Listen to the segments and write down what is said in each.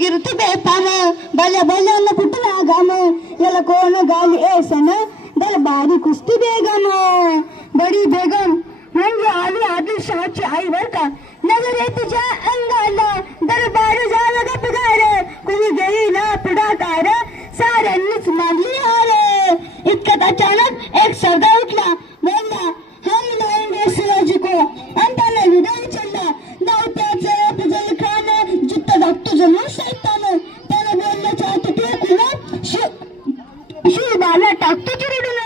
गिरती बेफाम भल्या भल्यानं फुटला घाम याला कोण गाली ऐसन दरबारी कुस्ती बेगम बडी बेगम म्हणजे आली आदिलशहाची आई बर का नजर तुझ्या अंगाला दरबार झाला गपगार कुणी घेईना पुढाकार साऱ्यांनीच मानली हार इतक्यात अचानक एक सरदार उठला बोलला हम लाएंगे शिवाजी को अंताने विदाई चलला नवत्याचे अफजल खान जुत्ता दाखतो जणू शैतान त्याला बोलण्याच्या हात टेकून शिवबाला टाकतो चिरडून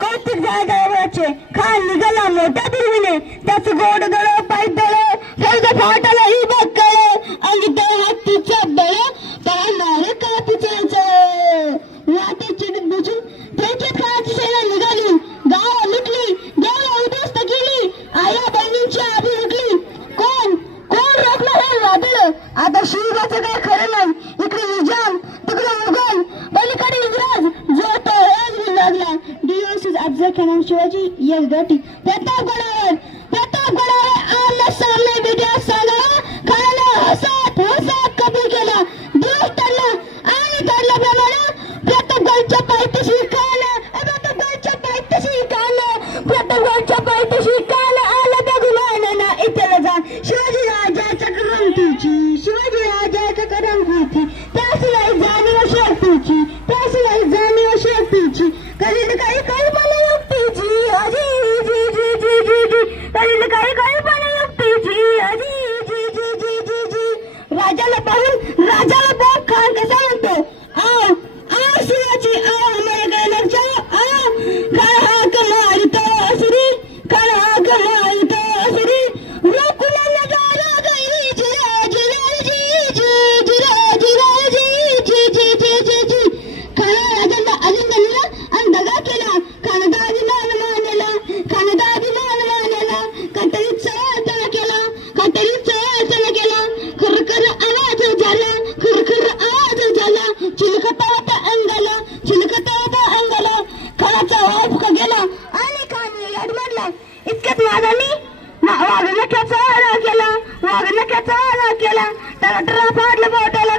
कौतिक जागाचे खान निघाला मोठ्या दुर्विने त्याचं गोड दळ पाय दळ फौजा फाटाला ही बघ कळ आणि दळ हातीच्या बळ पाहणार का पिचायचं वाटे चिडीत बुजून थेट खायची सेना निघाली गाव लुटली देवला उद्ध्वस्त केली आया बहिणींची आधी उठली कोण कोण रोखणार हे वादळ आता शिवबाचं काय खरं नाही इकडे निजाम तिकडे मुघल पलीकडे इंग्रज जो तो हेच लागला डिओसिस अफजल खान शिवाजी यस गटी प्रतापगडावर आमने सामने विजय साधा खानाने हसत हसत कबूल केला दिवस ठरला आणि ठरल्याप्रमाणे प्रतापगडच्या पायथ्याशी आला बघुमाना इथं जा शिवाजी राजाच्या करमणुकीची त्याशिवाय जाणीव शक्तीची कधी काही कल्पना युक्तीची अजी जी जी जी जी जी कधी काही कल्पना युक्तीची अजी जी जी जी जी जी राजाला पाहून राजाला बघ खान कसा म्हणतो आ आ शिवाजी आ हमारे गैलक जाओ आ खान हाक मारतो असुरी खान हाक मारतो असुरी रोकुला नजारा गई जिरा जिरा जी जी जिरा जिरा जी जी जी जी जी जी खाना राजाला अलिंगनीला आणि दगा केला खानदादीला मानेला कटरीचा केला खरखर आवाज झाला चिलखता होता अंगाला खानाचा वाफ गेला आणि खान अडमडला इतक्यात वाघनक्याचा आरा केला त्याला टरा फाडलं बोटाला